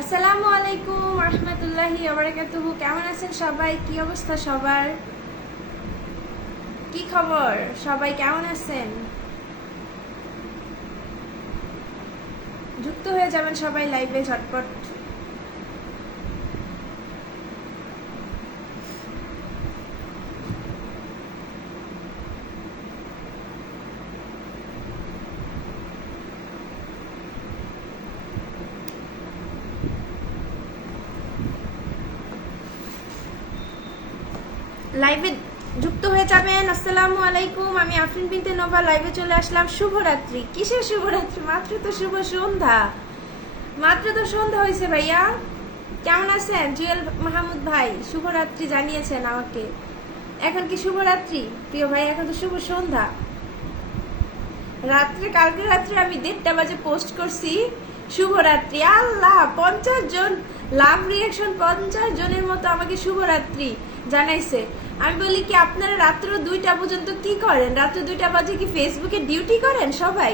আসসালামু আলাইকুম রহমতুল্লাহি ওয়া বারাকাতুহু। কেমন আছেন সবাই? কি অবস্থা সবার? কি খবর? সবাই কেমন আছেন? যুক্ত হয়ে যাবেন সবাই লাইভে ঝটপট। লাইভে যুক্ত হয়ে যাবেন। আসসালামু আলাইকুম, আমি আফরিন বিনতে নোভা লাইভে চলে আসলাম। শুভরাত্রি। কিসের শুভরাত্রি? মাত্র তো শুভ সন্ধ্যা, মাত্র তো সন্ধ্যা হয়েছে ভাইয়া। কেমন আছেন জুয়েল মাহমুদ ভাই? শুভরাত্রি জানিয়েছেন আমাকে। এখন কি শুভরাত্রি প্রিয় ভাই? এখন তো শুভ সন্ধ্যা। রাত্রে, কালকে রাত্রে আমি 1:30 বাজে পোস্ট করছি শুভরাত্রি। আল্লাহ, 50 জন লাভ রিয়াকশন, 50 জনের মতো আমাকে শুভরাত্রি জানাইছে। আমি বলি কি, আপনারা রাত্র 2টা পর্যন্ত কি করেন? রাত্র 2টা বাজে কি ফেসবুকে ডিউটি করেন সবাই?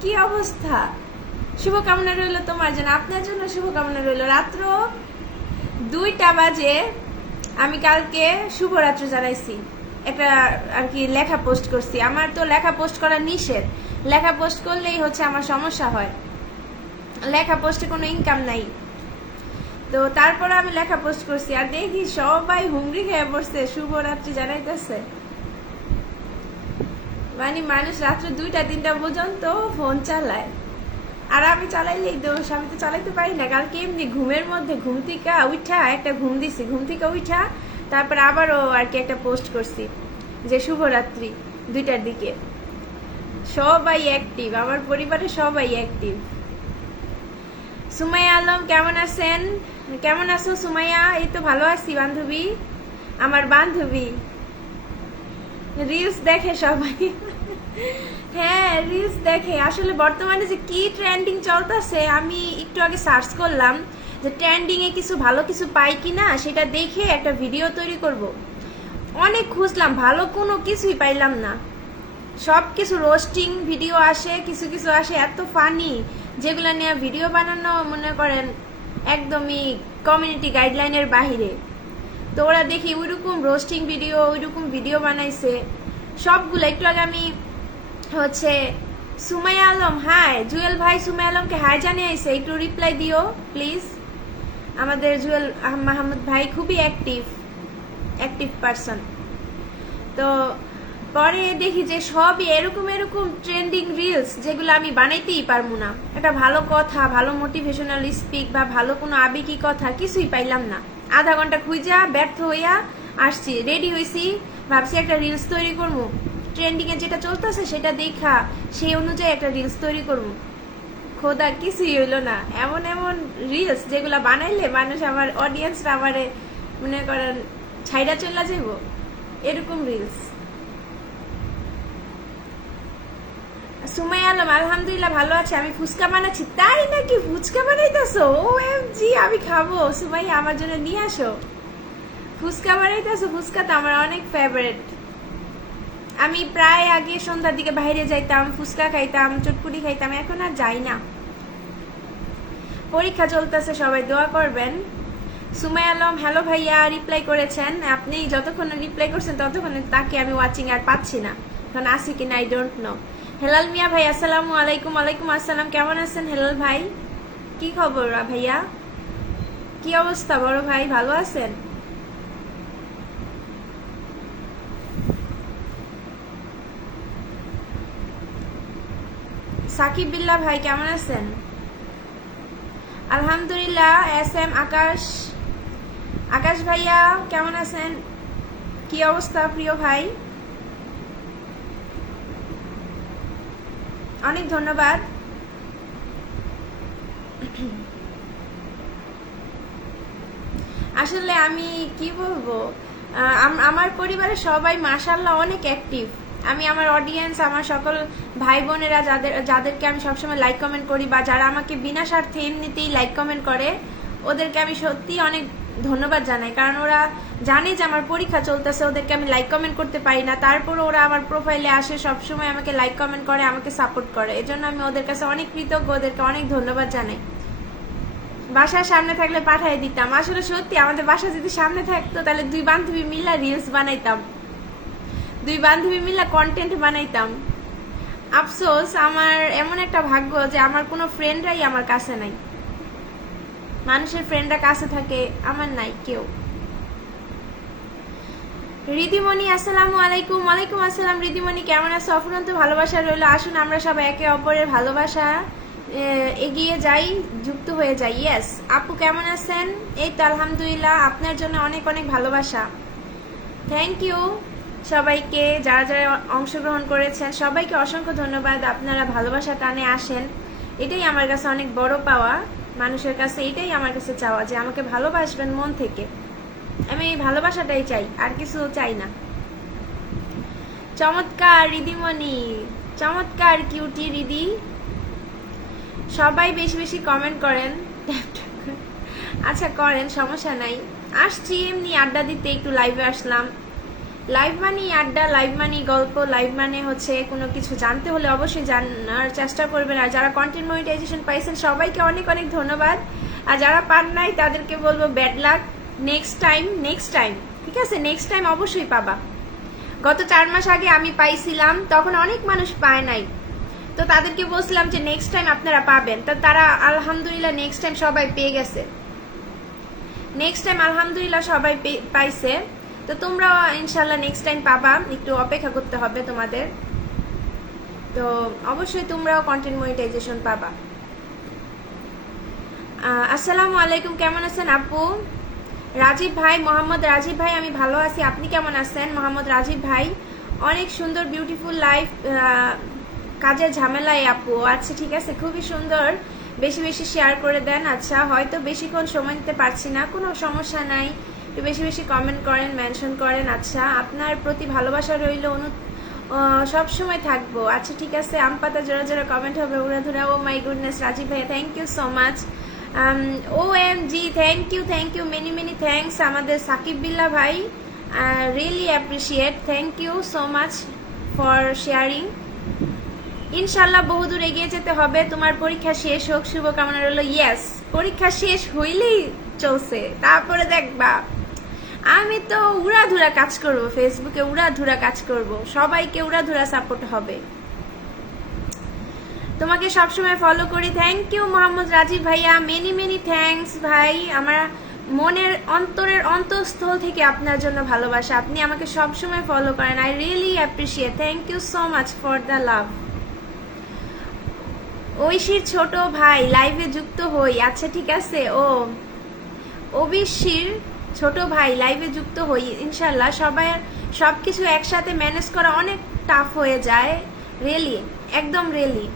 কি অবস্থা! শুভকামনা রইল তোমার জন্য, আপনার জন্য শুভকামনা রইল। রাত্র 2টা বাজে আমি কালকে শুভরাত্রি জানাইছি, একটা আর কি লেখা পোস্ট করছি। আমার তো লেখা পোস্ট করা নিষেধ, লেখা পোস্ট করলেই হচ্ছে আমার সমস্যা হয়, লেখা পোস্টে কোনো ইনকাম নাই। তো তারপরে আমি লেখা পোস্ট করছি, আর দেখি সবাই হুমড়ি খেয়ে পড়ছে, শুভরাত্রি জানাইতেছে। মানে মানুষ রাত্রে 2টা-3টা পর্যন্ত ফোন চালায়, আর আমি চালাইলেই দোষ। আমি তো চালাইতে পারি না। কালকে এমনি ঘুমের মধ্যে ঘুম থেকে উঠা একটা ঘুম দিছি, ঘুম থেকে উঠা তারপর আবারও আর কি একটা পোস্ট করছি যে শুভরাত্রি 2টার দিকে। সবাই অ্যাক্টিভ, আমার পরিবারে সবাই অ্যাক্টিভ। সুমাইয়া আলম কেমন আছেন? কেমন আছো সুমাইয়া? এই তো ভালো আছি বান্ধবী, আমার বান্ধবী। রিলস দেখে সবাই। হ্যাঁ, রিলস দেখে। আসলে বর্তমানে যে কি ট্রেন্ডিং চলতেছে, আমি একটু আগে সার্চ করলাম যে ট্রেন্ডিং এ কিছু ভালো কিছু পাই কিনা, সেটা দেখে একটা ভিডিও তৈরি করব। অনেক খুঁজলাম, ভালো কোনো কিছুই পাইলাম না। সব কিছু রোস্টিং ভিডিও আসে, কিছু কিছু আসে এত ফানি, যেগুলো নিয়ে ভিডিও বানানো মনে করেন একদমই কমিউনিটি গাইডলাইনের বাহিরে। তো ওরা দেখি ওইরকম রোস্টিং ভিডিও, ওইরকম ভিডিও বানাইছে সবগুলো। একটু আগে আমি হচ্ছে সুমাইয়া আলম, হাই জুয়েল ভাই, সুমাইয়া আলমকে হাই জানিয়ে আইছে, একটু রিপ্লাই দিও প্লিজ। আমাদের জুয়েল মাহমুদ ভাই খুবই অ্যাক্টিভ পারসন। তো পরে দেখি যে সবই এরকম এরকম ট্রেন্ডিং রিলস, যেগুলো আমি বানাইতেই পারবো না। একটা ভালো কথা, ভালো মোটিভেশনাল স্পিক বা ভালো কোনো আবেগী কথা কিছুই পাইলাম না। আধা ঘন্টা খুঁজা ব্যর্থ হইয়া আসছি, রেডি হয়েছি, ভাবছি একটা রিলস তৈরি করবো, ট্রেন্ডিং এ যেটা চলতেছে সেটা দেখা সেই অনুযায়ী একটা রিলস তৈরি করবো। খোদা, কিছুই হইলো না। এমন এমন রিলস যেগুলা বানাইলে মানুষ, আমার অডিয়েন্সরা আমারে মনে করেন ছাইড়া চলে যাইব, এরকম রিলস। সুমাইয়া আলম আলহামদুলিল্লাহ ভালো আছে। আমি ফুচকা বানাচ্ছি। তাই নাকি? ফুচকা বানাইতেছো? OMG, আমি খাবো। সুমাইয়া আমার জন্য নিয়ে আসো। ফুচকা বানাইতেছো? ফুচকা তো আমার অনেক ফেভারিট। আমি প্রায় আগে সন্ধ্যার দিকে বাইরে যাইতাম, ফুচকা খাইতাম, চটপুরি খাইতাম, এখন আর যাই না। পরীক্ষা চলতেছে, সবাই দোয়া করবেন। সুমাইয়া আলম হ্যালো ভাইয়া রিপ্লাই করেছেন। আপনি যতক্ষণ রিপ্লাই করছেন ততক্ষণ তাকে আমি ওয়াচিং আর পাচ্ছি না, এখন আসি কিনা আই ডোন্ট নো। হেলাল মিয়া ভাই আসসালামু আলাইকুম। ওয়ালাইকুম আসসালাম। কেমন আছেন হেলাল ভাই? কি খবর ভাইয়া? কি অবস্থা বড় ভাই? ভালো আছেন? সাকিব বিল্লাহ ভাই কেমন আছেন? আলহামদুলিল্লাহ। SM আকাশ ভাইয়া কেমন আছেন? কি অবস্থা প্রিয় ভাই? অনেক ধন্যবাদ। আসলে আমি কি বলবো, আমার পরিবারের সবাই মাশাআল্লাহ অনেক অ্যাক্টিভ। আমি আমার অডিয়েন্স, আমার সকল ভাই বোনেরা যাদেরকে আমি সবসময় লাইক কমেন্ট করি, বা যারা আমাকে বিনা স্বার্থে এমনিতেই লাইক কমেন্ট করে, ওদেরকে আমি সত্যি অনেক ধন্যবাদ জানাই। কারণ ওরা জানে যে আমার পরীক্ষা চলতেছে, ওদেরকে আমি লাইক কমেন্ট করতে পারি না, তারপরে ওরা আমার প্রোফাইলে আসে, সবসময় আমাকে লাইক কমেন্ট করে, আমাকে সাপোর্ট করে। এজন্য আমি ওদের কাছে অনেক কৃতজ্ঞ, ওদেরকে অনেক ধন্যবাদ জানাই। বাসার সামনে থাকলে পাঠিয়ে দিতাম। আসলে সত্যি আমাদের বাসা যদি সামনে থাকতো তাহলে দুই বান্ধবী মিলা রিলস বানাইতাম, দুই বান্ধবী মিলা কন্টেন্ট বানাইতাম। আফসোস আমার এমন একটা ভাগ্য যে আমার কোনো ফ্রেন্ডরাই আমার কাছে নাই। মানুষের ফ্রেন্ডরা কাছে থাকে, আমার নাই কেউ। রিদিমণি আসসালামু আলাইকুম। ওয়ালাইকুম আসসালাম রিদিমণি, কেমন আছো? অফুরন্ত ভালোবাসা রইল। আসুন আমরা সবাই একে অপরের ভালোবাসা এগিয়ে যাই, যুক্ত হয়ে যাই। ইয়েস আপু কেমন আছেন? এই তো আলহামদুলিল্লাহ, আপনার জন্য অনেক অনেক ভালোবাসা। থ্যাংক ইউ সবাইকে, যারা যারা অংশগ্রহণ করেছেন সবাইকে অসংখ্য ধন্যবাদ। আপনারা ভালোবাসা টানে আসেন, এটাই আমার কাছে অনেক বড় পাওয়া। মানুষের কাছে এটাই আমার কাছে চাওয়া, যে আমাকে ভালোবাসবেন মন থেকে। আমি এই ভালোবাসাটাই চাই, আর কিছু চাই না। চমৎকার রিদিমণি, চমৎকার কিউটি রিদি। সবাই বেশি বেশি কমেন্ট করেন। আচ্ছা করেন, সমস্যা নাই। আসছি এমনি আড্ডা দিতে, একটু লাইভে আসলাম। লাইভ মানে আড্ডা, লাইভ মানে গল্প, লাইভ মানে হচ্ছে কোনো কিছু জানতে হলে অবশ্যই জানার চেষ্টা করবেন। আর যারা কন্টেন্ট মনিটাইজেশন পাইছেন সবাইকে অনেক অনেক ধন্যবাদ। আর যারা পান নাই তাদেরকে বলবো ব্যাড লাক। নেক্সট টাইম, ঠিক আছে? নেক্সট টাইম অবশ্যই পাবা। গত 4 মাস আগে আমি পাইছিলাম, তখন অনেক মানুষ পায় নাই, তো তাদেরকে বলছিলাম যে নেক্সট টাইম আপনারা পাবেন। তো তারা আলহামদুলিল্লাহ নেক্সট টাইম সবাই পেয়ে গেছে, নেক্সট টাইম আলহামদুলিল্লাহ সবাই পাইছে। তো তোমরা ইনশাল্লাহ নেক্সট টাইম পাবা, একটু অপেক্ষা করতে হবে তোমাদের। তো অবশ্যই তোমরাও কন্টেন্ট মনিটাইজেশন পাবা। আসসালামু আলাইকুম, কেমন আছেন আপু? রাজীব ভাই, মোহাম্মদ রাজীব ভাই, আমি ভালো আছি, আপনি কেমন আছেন? মোহাম্মদ রাজীব ভাই, অনেক সুন্দর বিউটিফুল লাইফ, কাজের ঝামেলায় আপু। আচ্ছা ঠিক আছে, খুবই সুন্দর, বেশি বেশি শেয়ার করে দেন। আচ্ছা হয়তো বেশিক্ষণ সময় দিতে পারছি না, কোনো সমস্যা নাই, একটু বেশি বেশি কমেন্ট করেন, মেনশন করেন। আচ্ছা আপনার প্রতি ভালোবাসা রইল, সব সময় থাকবো। আচ্ছা ঠিক আছে, আম পাতা জোড়া জোড়া কমেন্ট হবে উড়াধুরা। ও মাই গুডনেস রাজীব ভাই, thank you so much. OMG, thank you many many thanks আমাদের সাকিব বিল্লা ভাই, really appreciate, thank you so much for sharing. ইনশাল্লাহ বহুদূর এগিয়ে যেতে হবে। তোমার পরীক্ষা শেষ হোক, শুভকামনা রইল। ইয়েস, পরীক্ষা শেষ হইলেই চলছে, তারপরে দেখবা আমি তো উড়াধুরা কাজ করব, ফেসবুকে উড়াধুরা কাজ করব, সবাইকে উড়াধুরা সাপোর্ট হবে। তোমাকে সবসময় ফলো করি। থ্যাংক ইউ মোহাম্মদ রাজীব ভাইয়া, মেনি মেনি থ্যাঙ্কস ভাই। আমার মনের অন্তরের অন্তঃস্থল থেকে আপনার জন্য ভালোবাসা, আপনি আমাকে সবসময় ফলো করেন, I really appreciate, thank you so much for the love. ঐশীর ছোট ভাই, লাইভে যুক্ত হই। আচ্ছা ঠিক আছে, অবিশির ছোট ভাই, লাইভে যুক্ত হই ইনশাল্লাহ। সবাই সব কিছু একসাথে ম্যানেজ করা অনেক টাফ হয়ে যায়, রিয়েলি, একদম রিয়েলি।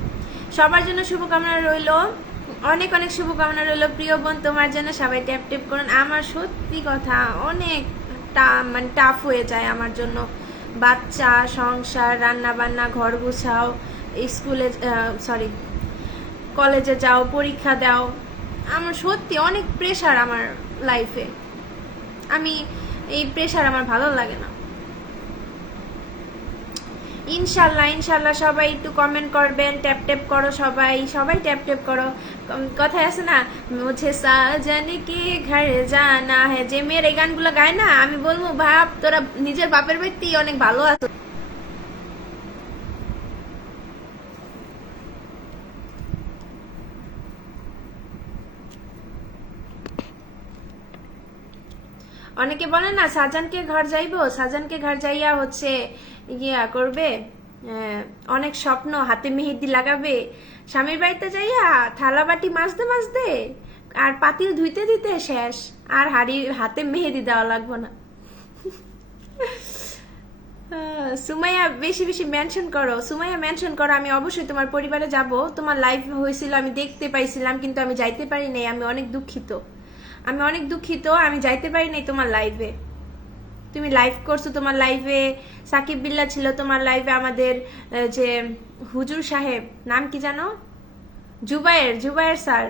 সবার জন্য শুভকামনা রইল, অনেক অনেক শুভকামনা রইল। প্রিয় বোন তোমার জন্য, সবাই ট্যাপ ট্যাপ করুন। আমার সত্যি কথা অনেক মানে টাফ হয়ে যায় আমার জন্য, বাচ্চা, সংসার, রান্না বান্না, ঘর গুছাও, স্কুলে সরি কলেজে যাও, পরীক্ষা দাও, আমার সত্যি অনেক প্রেশার আমার লাইফে। আমি এই প্রেশার আমার ভালো লাগে না। ইনশাল্লাহ ইনশাল্লাহ সবাই একটু কমেন্ট করবেন, ট্যাপ ট্যাপ করো, সবাই সবাই ট্যাপ ট্যাপ করো। কথায় আছে না, মুঝে সাজানে কে ঘর জানা হ্যাঁ, যে মেয়ের এই গানগুলো গায় না, আমি বলবো ভাব তোরা নিজের বাপের বাড়িতেই অনেক ভালো আছো। অনেকে বলে না সাজানকে ঘর যাইবো, সাজানকে ঘর যাইয়া হচ্ছে ইয়া করবে, অনেক স্বপ্ন, হাতে মেহেদি লাগাবে, স্বামীর বাড়িতে যাইয়া থালা বাটি মাজতে মাজতে আর পাতিল ধুইতে দিতে শেষ, আর হাতে মেহেদি দেওয়া লাগবে না। সুমাইয়া বেশি বেশি মেনশন করো, সুমাইয়া মেনশন করো। আমি অবশ্যই তোমার পরিবারে যাব, তোমার লাইভ হয়েছিল আমি দেখতে পাইছিলাম, কিন্তু আমি যাইতে পারি নাই, আমি অনেক দুঃখিত, আমি অনেক দুঃখিত, আমি যাইতে পারি নাই তোমার লাইভে। তুমি লাইভ করছো, তোমার লাইভে সাকিব বিল্লা ছিল, তোমার লাইভে আমাদের যে হুজুর সাহেব, নাম কি জানো, জুবায়ের স্যার,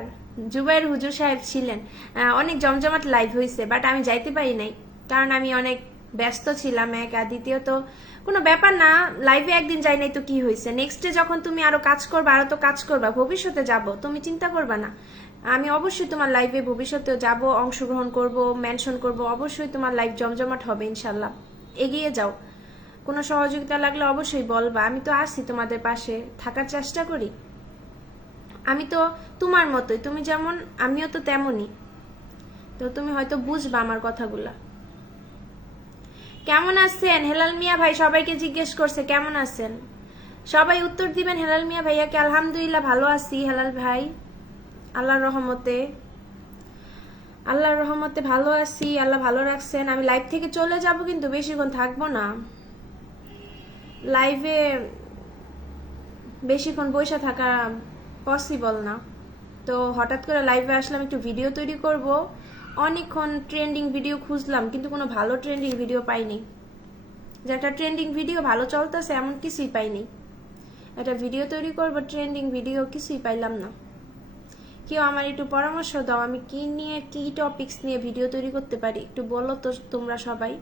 জুবায়ের হুজুর সাহেব ছিলেন। অনেক জমজমাট লাইভ হয়েছে, বাট আমি যাইতে পারি নাই। কারণ আমি অনেক ব্যস্ত ছিলাম এক, আর দ্বিতীয়ত কোনো ব্যাপার না, লাইভে একদিন যাই নাই তো কি হয়েছে, নেক্সট ডে যখন তুমি আরো কাজ করবা, আরো তো কাজ করবা, ভবিষ্যতে যাব, তুমি চিন্তা করবা না। আমি অবশ্যই তোমার লাইভে ভবিষ্যতে যাব, অংশগ্রহণ করব, মেনশন করব, অবশ্যই তোমার লাইভ জমজমাট হবে ইনশাল্লাহ। এগিয়ে যাও, কোনো সহযোগিতা লাগলে অবশ্যই বলবা, আমি তো আছি তোমাদের পাশে, থাকার চেষ্টা করি। আমি তো তোমার মতোই, তুমি যেমন আমিও তো তেমনই, তো তুমি হয়তো বুঝবা আমার কথাগুলা। কেমন আছেন হেলাল মিয়া ভাই? সবাইকে জিজ্ঞেস করছে কেমন আছেন, সবাই উত্তর দিবেন হেলাল মিয়া ভাইয়াকে। আলহামদুলিল্লাহ ভালো আছি হেলাল ভাই, আল্লাহর রহমতে, আল্লাহর রহমতে ভালো আছি, আল্লাহ ভালো রাখছেন। আমি লাইভ থেকে চলে যাব, কিন্তু বেশিক্ষণ থাকবো না লাইভে, বেশিক্ষণ বসে থাকা পসিবল না। তো হঠাৎ করে লাইভে আসলাম, একটু ভিডিও তৈরি করব, অনেকক্ষণ ট্রেন্ডিং ভিডিও খুঁজলাম কিন্তু কোনো ভালো ট্রেন্ডিং ভিডিও পাইনি, যে একটা ট্রেন্ডিং ভিডিও ভালো চলতেছে এমন কিছুই পাইনি। একটা ভিডিও তৈরি করব ট্রেন্ডিং ভিডিও, কিছুই পাইলাম না। কেউ আমার একটু পরামর্শ দাও, আমি কি নিয়ে, কি টপিকস নিয়ে ভিডিও তৈরি করতে পারি, একটু বলো তো তোমরা সবাই,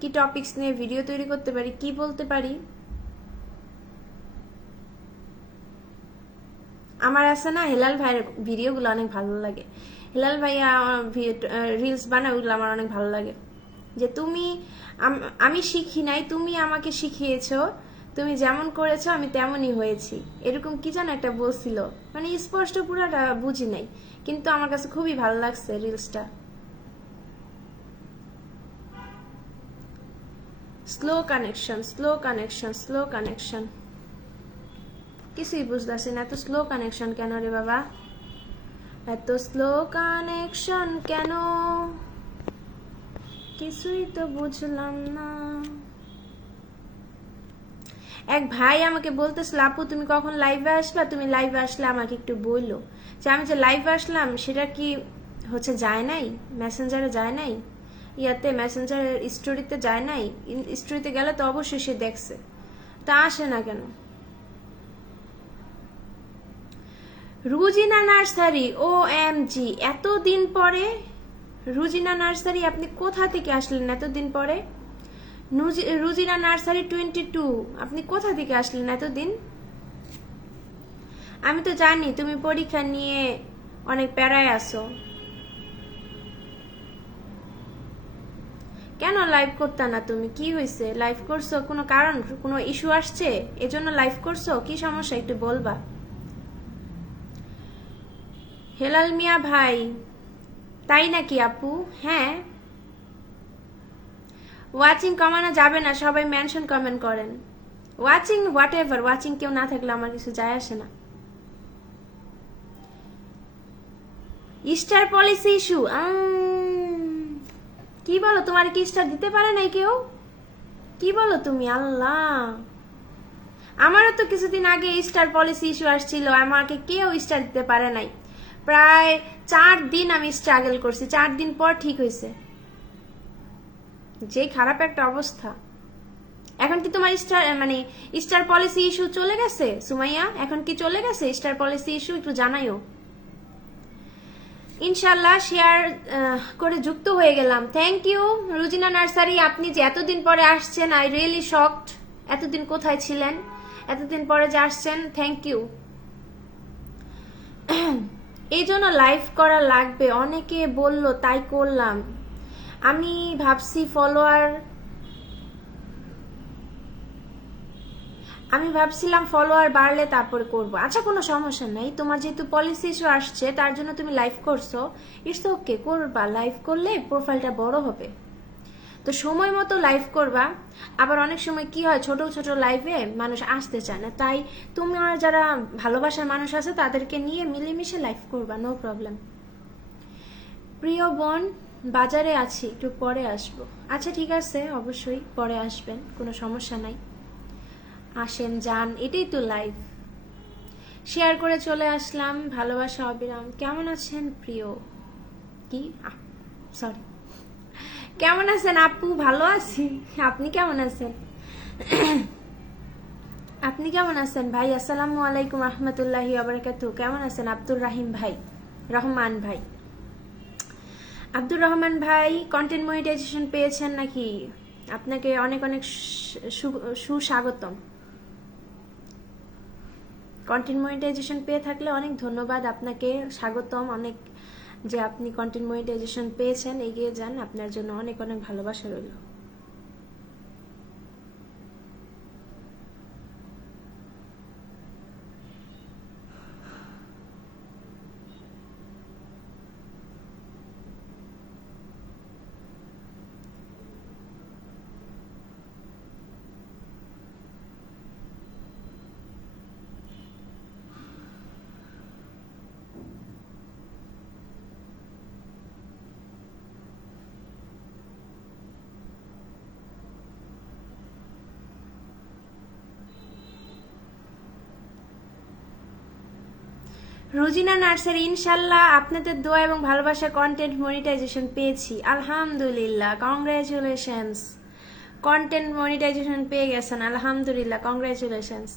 কি টপিকস নিয়ে ভিডিও তৈরি করতে পারি, কি বলতে পারি। আমার আছে না হেলাল ভাইয়ের ভিডিওগুলো অনেক ভালো লাগে, হেলাল ভাইয়া রিলস বানায়, ওগুলো আমার অনেক ভালো লাগে। যে তুমি, আমি শিখি নাই, তুমি আমাকে শিখিয়েছো, তুমি যেমন করেছো আমি তেমনই হয়েছি, এরকম কি যেন একটা বলছিল, মানে স্পষ্ট পুরোটা বুঝি নাই, কিন্তু আমার কাছে খুবই ভালো লাগছে রিলসটা। Slow connection, slow connection, slow connection, কিছুই বুঝতেছি না, এত স্লো কানেকশন কেন রে বাবা, এত স্লো কানেকশন কেন, কিছুই তো বুঝলাম না। এক ভাই আমাকে বলতেছিল, আপু তুমি কখন লাইভে আসবা, তুমি লাইভে আসলে আমাকে একটু বললো, যে আমি যে লাইভে আসলাম সেটা কি হচ্ছে যায় নাই, মেসেঞ্জারে যায় নাই, ইয়াতে মেসেঞ্জারের স্টোরিতে যায় নাই, স্টোরিতে গেলে তো অবশ্যই সে দেখছে, তা আসে না কেন। রুজিনা নার্সারি, ও এম জি, এতদিন পরে রুজিনা নার্সারি, আপনি কোথা থেকে আসলেন এতদিন পরে? রুজিনা নার্সারি 22, আপনি কোথা থেকে আসলেন এতদিন? আমি তো জানি তুমি পরীক্ষা নিয়ে অনেক প্যারায় আছো, কেন লাইভ করতে না তুমি, কি হয়েছে লাইভ করছো, কোনো কারণ, কোনো ইস্যু আসছে এজন্য লাইভ করছো, কি সমস্যা একটু বলবা। হেলাল মিয়া ভাই, তাই নাকি আপু? হ্যাঁ, ওয়াচিং কমানো যাবে না, সবাই মেনশন কমেন্ট করেন। ওয়াচিং হোয়াট এভার, ওয়াচিং কেউ না থাকলে আমার কিছু যায় আসে না। স্টার পলিসি ইস্যু, কি বলো, তোমার কি স্টার দিতে পারে নাই কেউ, কি বলো তুমি? আল্লাহ, আমারও তো কিছুদিন আগে স্টার পলিসি ইস্যু আসছিল, আমাকে কেউ স্টার দিতে পারে নাই, প্রায় 4 দিন আমি স্ট্রাগল করছি, 4 দিন পর ঠিক হয়েছে, যে খারাপ একটা অবস্থা। এখন কি তোমার স্টার মানে স্টার পলিসি ইস্যু চলে গেছে সুমাইয়া, এখন কি চলে গেছে স্টার পলিসি ইস্যু, একটু জানাইও ইনশাল্লাহ। শেয়ার করে যুক্ত হয়ে গেলাম, থ্যাংক ইউ রুজিনা নার্সারি, আপনি যে এতদিন পরে আসছেন, আই রিয়েলি শকড, এতদিন কোথায় ছিলেন, এতদিন পরে যে আসছেন, থ্যাংক ইউ। এই জন্য লাইভ করা লাগবে, অনেকে বলল তাই করলাম, আমি ভাবছি আমি ভাবছিলাম ফলোয়ার বাড়লে তারপরে করব। আচ্ছা কোনো সমস্যা নাই, তোমার যেহেতু পলিসি ইস্যু আসছে তার জন্য তুমি লাইভ করছো, ইটস ওকে, করবা, লাইভ করলে প্রোফাইলটা বড় হবে, তো সময় মতো লাইভ করবা। আবার অনেক সময় কি হয়, ছোট ছোট লাইভে মানুষ আসতে চায় না, তাই তোমার যারা ভালোবাসার মানুষ আছে তাদেরকে নিয়ে মিলেমিশে লাইভ করবা, নো প্রবলেম। প্রিয় বোন, বাজারে আছি, একটু পরে আসবো। আচ্ছা ঠিক আছে, অবশ্যই পরে আসবেন, কোনো সমস্যা নাই, আসেন যান, এটাই তো লাইভ। শেয়ার করে চলে আসলাম, ভালোবাসা অবিরাম। কেমন আছেন প্রিয়, কি সরি, কেমন আছেন আপু? ভালো আছি, আপনি কেমন আছেন? আপনি কেমন আছেন ভাই? আসসালামু আলাইকুম রহমতুল্লাহি ওয়া বারাকাতুহু। কেমন আছেন আব্দুর রাহিম ভাই, রহমান ভাই? আব্দুর রহমান ভাই কন্টেন্ট মনিটাইজেশন পেয়েছেন নাকি? আপনাকে অনেক অনেক সুস্বাগতম। কন্টেন্ট মনিটাইজেশন পেয়ে থাকলে অনেক ধন্যবাদ আপনাকে, স্বাগতম অনেক, যে আপনি কন্টেন্ট মনিটাইজেশন পেয়েছেন। এগিয়ে যান, আপনার জন্য অনেক অনেক ভালোবাসা রইল। রুজিনা নার্সারি, ইনশাল্লাহ আপনাদের দোয়া এবং ভালোবাসা কন্টেন্ট মনিটাইজেশন পেয়েছি, আলহামদুলিল্লাহ, কংগ্রাচুলেশনস। কন্টেন্ট মনিটাইজেশন পেয়ে গেছেন, আলহামদুলিল্লাহ, কংগ্রাচুলেশনস।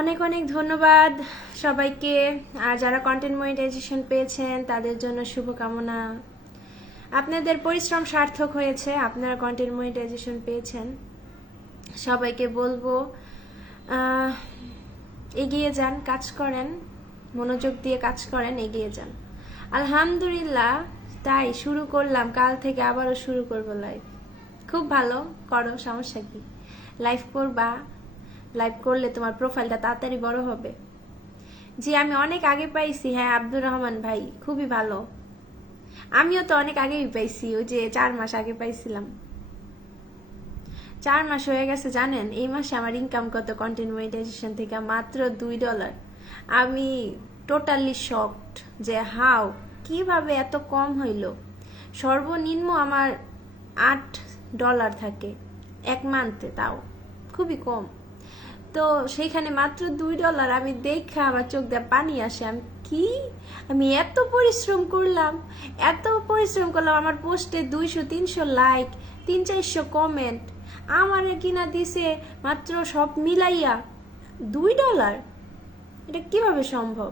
অনেক অনেক ধন্যবাদ সবাইকে। আর যারা কন্টেন্ট মনিটাইজেশন পেয়েছেন তাদের জন্য শুভকামনা। আপনাদের পরিশ্রম সার্থক হয়েছে, আপনারা কন্টেন্ট মনিটাইজেশন পেয়েছেন। সবাইকে বলবো এগিয়ে যান, কাজ করেন, মনোযোগ দিয়ে কাজ করেন, এগিয়ে যান। আলহামদুলিল্লাহ, তাই শুরু করলাম, কাল থেকে আবারও শুরু করবো লাইভ। খুব ভালো, করো, সমস্যা কি? লাইভ করবা, লাইভ করলে তোমার প্রোফাইলটা তাড়াতাড়ি বড় হবে। জি, আমি অনেক আগে পাইছি। হ্যাঁ আব্দুর রহমান ভাই, খুবই ভালো। আমিও তো অনেক আগেই পাইছি, ওই যে 4 মাস আগে পাইছিলাম। 4 মাস হয়ে গেছে। জানেন এই মাসে আমার ইনকাম কত কন্টেন্ট মনিটাইজেশন থেকে? মাত্র $2। আমি টোটালি শকড যে হাউ, কিভাবে এত কম হইল। সর্বনিম্ন আমার $8 থাকে এক মান্থে, তাও খুবই কম। তো সেইখানে মাত্র $2। আমি দেখা আমার চোখ দিয়ে পানি আসে। আমি এত পরিশ্রম করলাম, আমার পোস্টে 200-300 লাইক, 300-400 কমেন্ট, আমারে কিনা দিছে মাত্র সব মিলাইয়া $2। এটা কিভাবে সম্ভব?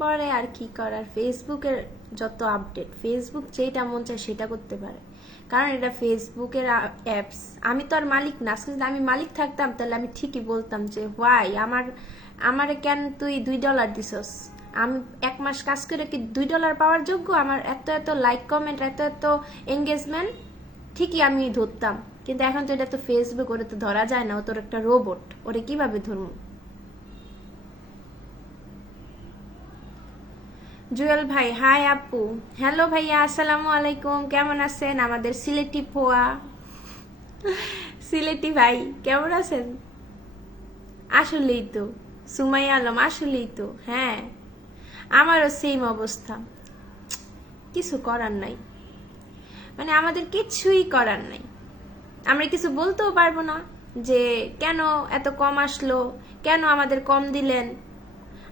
পরে আর কি করার, ফেসবুকের যত আপডেট, ফেসবুক যেটা মন চায় সেটা করতে পারে, কারণ এটা ফেসবুকের অ্যাপস। আমি তো আর মালিক না। যদি আমি মালিক থাকতাম তাহলে আমি ঠিকই বলতাম যে হোয়াই আমারে কেন তুই $2 দিছস? আমি 1 মাস কাজ করে কি $2 পাওয়ার যোগ্য? আমার এত এত লাইক কমেন্ট, এত এত এঙ্গেজমেন্ট, ঠিকই আমি ধরতাম। কিন্তু এখন তো এটা তো ফেসবুক, ওরে তো ধরা যায় না, ও তোর একটা রোবট, ওরে কিভাবে ধরবো? জুয়েল ভাই, হাই আপু। হ্যালো ভাইয়া, আসসালামু আলাইকুম, কেমন আছেন? আমাদের সিলেটি পোয়া, সিলেটি ভাই কেমন আছেন? আসলেই তো সুমাইয়া আলম, আসলেই তো, হ্যাঁ আমারও সেম অবস্থা। কিছু করার নাই, মানে আমাদের কিছুই করার নাই। আমরা কিছু বলতেও পারবো না যে কেন এত কম আসলো, কেন আমাদের কম দিলেন,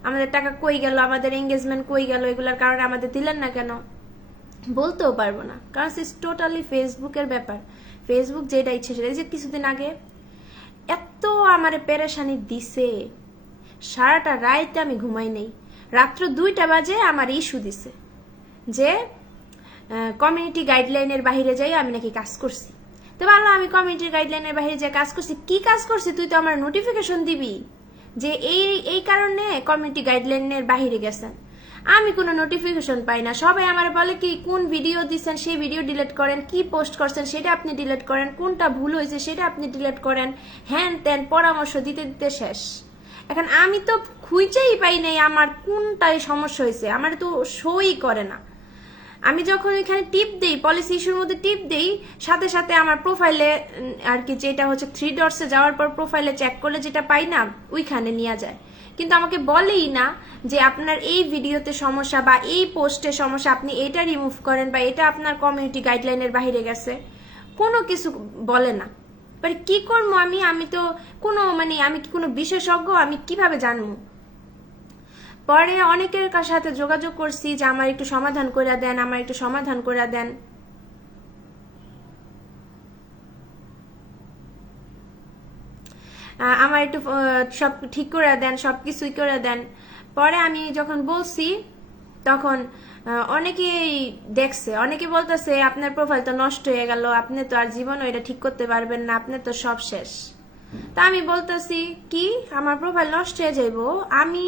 আমাদের টাকা কই গেল, আমাদের এঙ্গেজমেন্ট কই গেল, এগুলোর কারণে আমাদের দিলেন না কেন, বলতেও পারবো না, কারণ ইটস টোটালি ফেসবুকের ব্যাপার। ফেসবুক যেটা ইচ্ছে সেটা। যে কিছুদিন আগে এত আমারে পেরেশানি দিছে, সারাটা রাইতে আমি ঘুমাই নেই। রাত্র 2টা বাজে আমার ইস্যু দিছে যে কমিউনিটি গাইডলাইনের বাইরে যাই আমি নাকি কাজ করছি। তো ভালো, আমি কমিউনিটি গাইডলাইনের বাইরে যে কাজ করছি, কি কাজ করছি তুই তো আমার নোটিফিকেশন দিবি যে এই কারণে কমিউনিটি গাইডলাইনের বাইরে গেছেন। আমি কোনো নোটিফিকেশন পাই না। সবাই আমার বলে কি কোন ভিডিও দিচ্ছেন সেই ভিডিও ডিলিট করেন, কি পোস্ট করছেন সেটা আপনি ডিলিট করেন, কোনটা ভুল হয়েছে সেটা আপনি ডিলিট করেন, হ্যান ত্যান পরামর্শ দিতে দিতে শেষ। এখন আমি তো খুঁজেই পাই নাই আমার কোনটাই সমস্যা হয়েছে, আমার তো শোই করে না। আমি যখন ওইখানে টিপ দিই, পলিসি ইস্যুর মধ্যে টিপ দিই, সাথে সাথে আমার প্রোফাইলে আর কি, যেটা হচ্ছে 3 ডটসে যাওয়ার পর প্রোফাইলে চেক করলে যেটা পাই না, ওইখানে নিয়ে যায়। কিন্তু আমাকে বলেই না যে আপনার এই ভিডিওতে সমস্যা বা এই পোস্টে সমস্যা, আপনি এটা রিমুভ করেন বা এটা আপনার কমিউনিটি গাইডলাইনের বাইরে গেছে, কোনো কিছু বলে না। মানে কি করবো আমি তো কোনো, মানে আমি কি কোনো বিশেষজ্ঞ? আমি কিভাবে জানবো? পরে অনেকের সাথে যোগাযোগ করছি যে আমার একটু সমাধান করে দেন, আমার একটু সমাধান করে দেন। আমার একটু সব ঠিক করে দেন, সব কিছুই করে দেন। পরে আমি যখন বলছি তখন অনেকেই দেখছে, অনেকে বলতেছে আপনার প্রোফাইল তো নষ্ট হয়ে গেল, আপনি তো আর জীবনে এটা ঠিক করতে পারবেন না, আপনার তো সব শেষ। তা আমি বলতেছি কি আমার প্রোফাইল নষ্ট হয়ে যাইব, আমি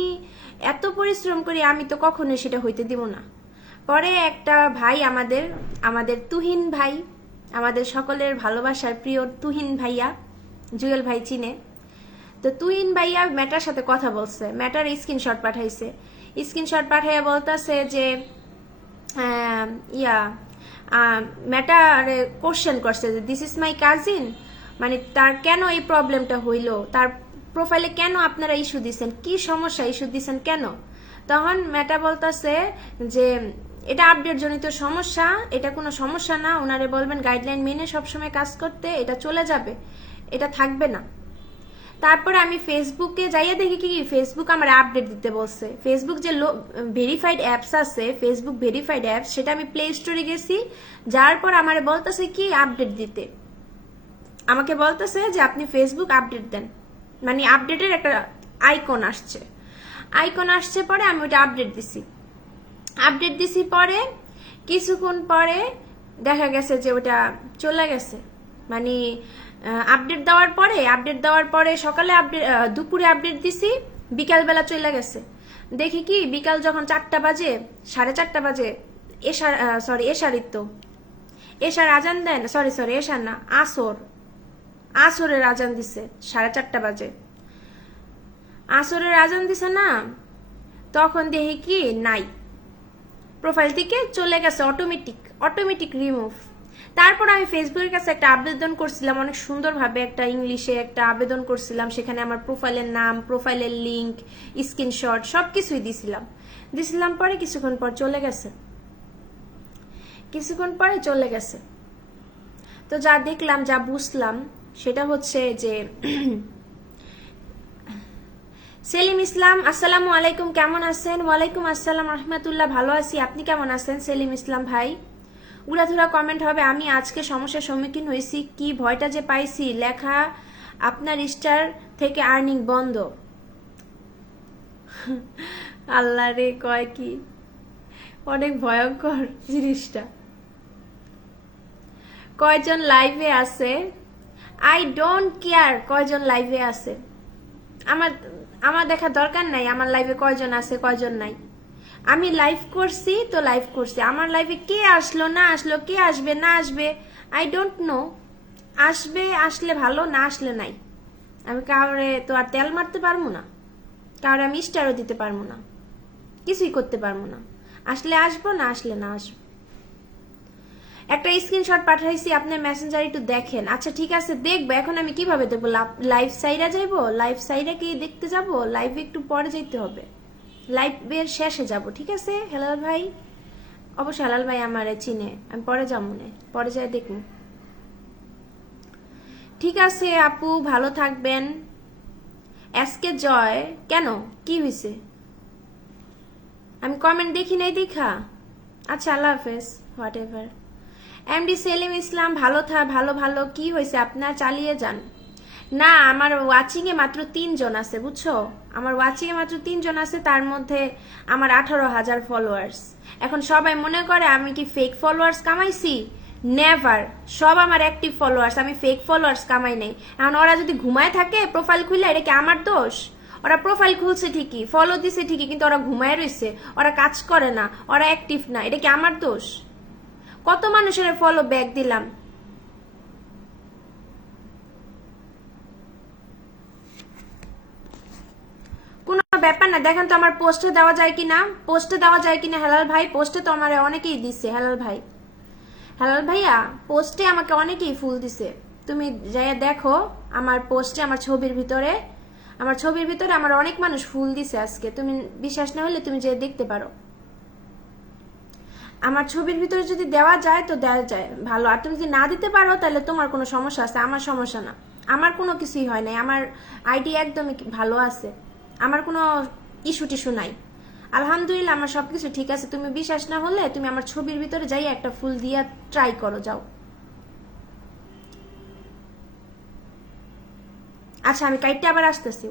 এত পরিশ্রম করি, আমি তো কখনোই সেটা হইতে দিব না। পরে একটা ভাই আমাদের আমাদের তুহিন ভাই, আমাদের সকলের ভালোবাসার প্রিয় তুহিন ভাইয়া, জুয়েল ভাই চিনে, তো তুহিন ভাইয়া ম্যাটার সাথে কথা বলছে, ম্যাটার স্ক্রিনশট পাঠাইছে, স্ক্রিনশট পাঠাইয়া বলতেছে যে ইয়া ম্যাটারে কোশ্চেন করছে যে দিস ইজ মাই কাজিন, মানে তার কেন এই প্রবলেমটা হইল, তার প্রোফাইলে কেন আপনারা ইস্যু দিচ্ছেন, কি সমস্যা ইস্যু দিচ্ছেন কেন। তখন ম্যাটা বলতেছে যে এটা আপডেট জনিত সমস্যা, এটা কোনো সমস্যা না, ওনারে বলবেন গাইডলাইন মেনে সবসময় কাজ করতে, এটা চলে যাবে, এটা থাকবে না। তারপরে আমি ফেসবুকে যাইয়া দেখি কি ফেসবুক আমার আপডেট দিতে বলছে। ফেসবুক যে ভেরিফাইড অ্যাপস আছে, ফেসবুক ভেরিফাইড অ্যাপস, সেটা আমি প্লে স্টোরে গেছি, যার পর আমার বলতেছে কি আপডেট দিতে, আমাকে বলতেছে যে আপনি ফেসবুক আপডেট দেন, মানে আপডেটের একটা আইকন আসছে, আইকন আসছে, পরে আমি ওটা আপডেট দিছি, আপডেট দিছি, পরে কিছুক্ষণ পরে দেখা গেছে যে ওটা চলে গেছে, মানে আপডেট দেওয়ার পরে সকালে আপডেট, দুপুরে আপডেট দিছি, বিকালবেলা চলে গেছে। দেখি কি বিকাল যখন 4টা বাজে, 4:30 বাজে, এশার আজান দেন, সরি এশার না, আসরের আজান দিছে 4:30 বাজে, আসরের আজান দিছে না, তখন দেখি কি নাই, প্রোফাইল থেকে চলে গেছে অটোমেটিক রিমুভ। তারপর আমি ফেসবুকের কাছে একটা আবেদন করছিলাম, অনেক সুন্দরভাবে একটা ইংলিশে একটা আবেদন করছিলাম, সেখানে আমার প্রোফাইলের নাম, প্রোফাইলের লিঙ্ক, স্ক্রিনশট সবকিছুই দিছিলাম, পরে কিছুক্ষণ পর চলে গেছে। তো যা দেখলাম, যা বুঝলাম সেটা হচ্ছে যে সেলিম ইসলাম, আসসালামু আলাইকুম, কেমন আছেন? ওয়ালাইকুম আসসালাম রহমতুল্লাহ, ভালো আছি, আপনি কেমন আছেন সেলিম ইসলাম ভাই? উড়াধুরা কমেন্ট হবে, আমি আজকে সমস্যার সম্মুখীন হয়েছি, কি ভয়টা যে পাইছি, লেখা আপনার স্টার থেকে আর্নিং বন্ধ। আল্লাহ রে, কয় কি, অনেক ভয়ঙ্কর জিনিসটা। কয়জন লাইভে আছে? আই ডোন্ট কেয়ার কয়জন লাইভে আছে, আমার দেখা দরকার নাই আমার লাইভে কয়জন আছে কয়জন নাই। আমি লাইভ করছি তো লাইভ করছি, আমার লাইভে কে আসলো না আসলো, কে আসবে না আসবে, আই ডোন্ট নো। আসলে ভালো, না আসলে নাই। আমি কাউরে তো আর তেল মারতে পারবো না, কাউরে আমি স্টারও দিতে পারবো না, কিছুই করতে পারবো না। আসলে আসবো, না আসলে না আসবো। একটা স্ক্রিনশট পাঠাইছি আপনার মেসেঞ্জারে, একটু দেখেন। আচ্ছা ঠিক আছে, দেখবো। এখন আমি কিভাবে দেখবো? লাইভ সাইডে যাইবো? লাইভ সাইডে কি দেখতে যাবো? লাইভে একটু পরে যাইতে হবে, লাইভের শেষে যাব, ঠিক আছে হেলাল ভাই? অবশ্যই হেলাল ভাই আমারে চিনে, আমি পরে যাবো, পরে যাই দেখবো। ঠিক আছে আপু, ভালো থাকবেন। এসকে জয়, কেন কি হয়েছে? আমি কমেন্ট দেখি নাই দেখা। আচ্ছা আল্লাহ হাফেজ, হোয়াট এভার। এমডি সেলিম ইসলাম, ভালো কি হয়েছে আপনার? চালিয়ে যান। না, আমার ওয়াচিং এ মাত্র 3 জন আছে, বুঝছো? আমার ওয়াচিং এ মাত্র 3 জন আছে, তার মধ্যে আমার 18,000 ফলোয়ার্স। এখন সবাই মনে করে আমি কি ফেক ফলোয়ার্স কামাইছি? নেভার, সব আমার অ্যাক্টিভ ফলোয়ার্স, আমি ফেক ফলোয়ার্স কামাই নাই। এখন ওরা যদি ঘুমায় থাকে প্রোফাইল খুলে, এটা কি আমার দোষ? ওরা প্রোফাইল খুলছে ঠিকই, ফলো দিছে ঠিকই, কিন্তু ওরা ঘুমায় রয়েছে, ওরা কাজ করে না, ওরা অ্যাক্টিভ না, এটা কি আমার দোষ? কত মানুষের ফলো ব্যাক দিলাম। কোনো ব্যাপার না, দেখেন তো আমার পোস্টে দেওয়া যায় কিনা। হেলাল ভাই, পোস্টে তো আমার অনেকেই দিছে। হেলাল ভাইয়া, পোস্টে আমাকে অনেকেই ফুল দিছে, তুমি যাইয়া দেখো আমার পোস্টে, আমার ছবির ভিতরে আমার অনেক মানুষ ফুল দিছে আজকে। তুমি বিশ্বাস না হলে তুমি যেয়ে দেখতে পারো, আমার ছবির ভিতরে যদি দেওয়া যায় তো দেওয়া যায়, ভালো। আর তুমি যদি না দিতে পারো তাহলে তোমার কোনো সমস্যা আছে, আমার সমস্যা না। আমার কোনো কিছুই হয় নাই, আমার আইডি একদমই ভালো আছে, আমার কোনো ইস্যু টিস্যু নাই, আলহামদুলিল্লাহ, আমার সবকিছু ঠিক আছে। তুমি বিশ্বাস না হলে তুমি আমার ছবির ভিতরে যাই একটা ফুল দিয়া ট্রাই করো, যাও। আচ্ছা আমি কাইটটা আবার আসতেছি।